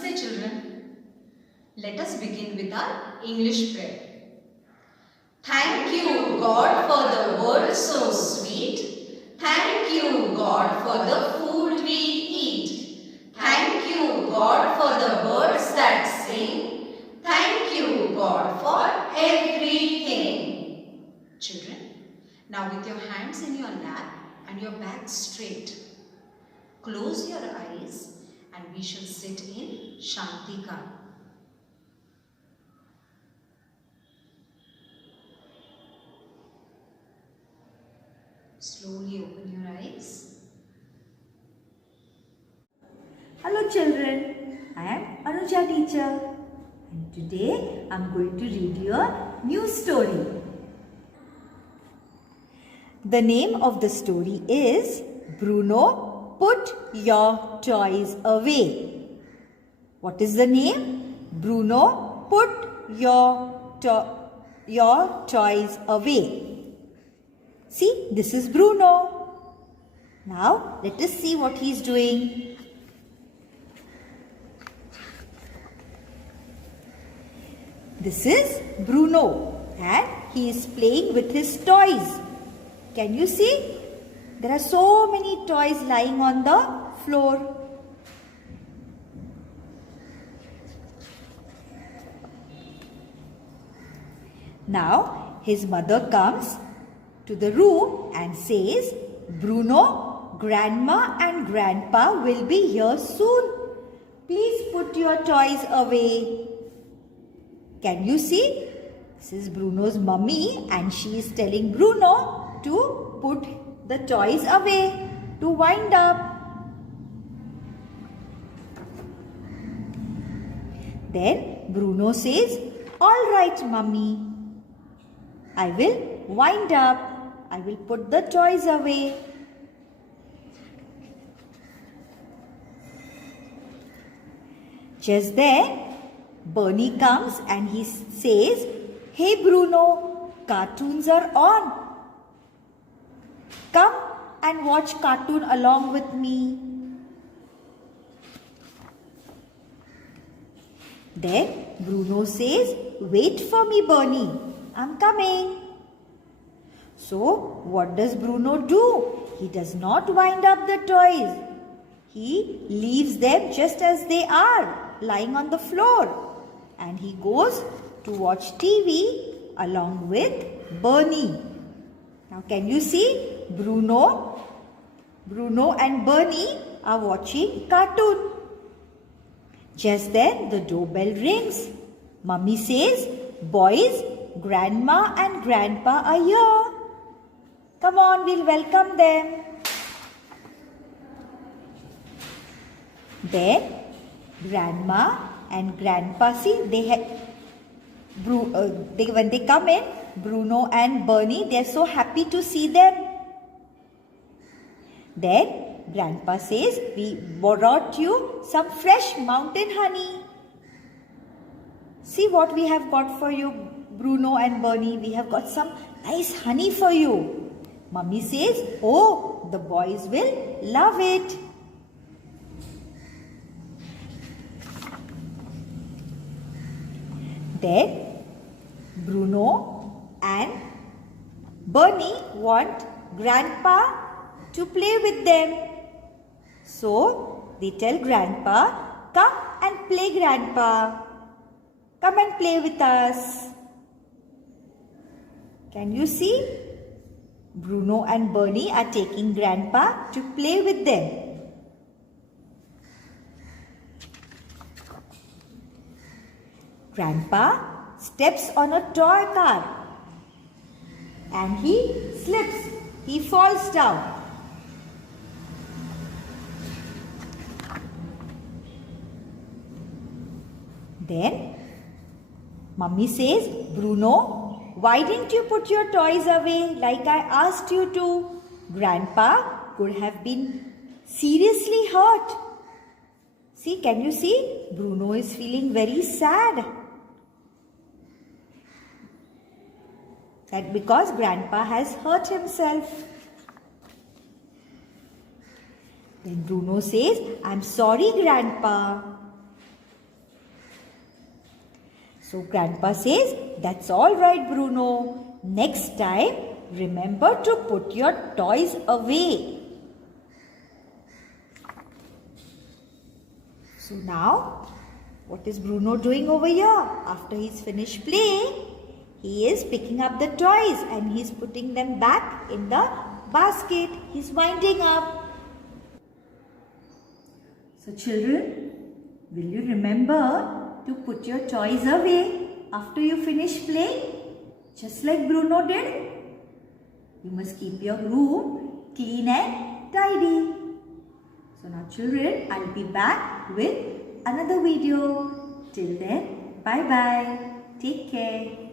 Namaste children. Let us begin with our English prayer. Thank you God for the world so sweet. Thank you God for the food we eat. Thank you God for the birds that sing. Thank you God for everything. Children, now with your hands in your lap and your back straight, close your eyes and we shall sit in Shantika. Slowly open your eyes. Hello children, I am Anuja teacher and today I am going to read you a new story. The name of the story is Bruno, Put Your Toys Away. What is the name? Bruno, Put Your Toys Away. See, this is Bruno. Now, let us see what he is doing. This is Bruno and he is playing with his toys. Can you see? There are so many toys lying on the floor. Now, his mother comes to the room and says, Bruno, Grandma and Grandpa will be here soon. Please put your toys away. Can you see? This is Bruno's mummy and she is telling Bruno to put the toys away, to wind up. Then Bruno says, all right, mummy. I will wind up. I will put the toys away. Just then, Bernie comes and he says, hey Bruno, cartoons are on. Come and watch cartoon along with me. Then Bruno says, wait for me Bernie, I'm coming. So what does Bruno do? He does not wind up the toys. He leaves them just as they are, lying on the floor. And he goes to watch TV along with Bernie. Now can you see? Bruno and Bernie are watching cartoon. Just then the doorbell rings. Mummy says, boys, Grandma and Grandpa are here. Come on, we'll welcome them. Then Grandma and Grandpa, see, when they come in, Bruno and Bernie, they're so happy to see them. Then Grandpa says, we brought you some fresh mountain honey. See what we have got for you, Bruno and Bernie. We have got some nice honey for you. Mummy says, oh, the boys will love it. Then Bruno and Bernie want Grandpa to play with them. So they tell Grandpa, come and play Grandpa. Come and play with us. Can you see? Bruno and Bernie are taking Grandpa to play with them. Grandpa steps on a toy car and he slips. He falls down. Then Mummy says, Bruno, why didn't you put your toys away like I asked you to? Grandpa could have been seriously hurt. See, can you see? Bruno is feeling very sad. That because Grandpa has hurt himself. Then Bruno says, I'm sorry, Grandpa. So Grandpa says, that's all right, Bruno. Next time, remember to put your toys away. So now, what is Bruno doing over here? After he's finished playing, he is picking up the toys and he's putting them back in the basket. He's winding up. So children, will you remember to put your toys away after you finish playing? Just like Bruno did. You must keep your room clean and tidy. So now children, I'll be back with another video. Till then, bye-bye. Take care.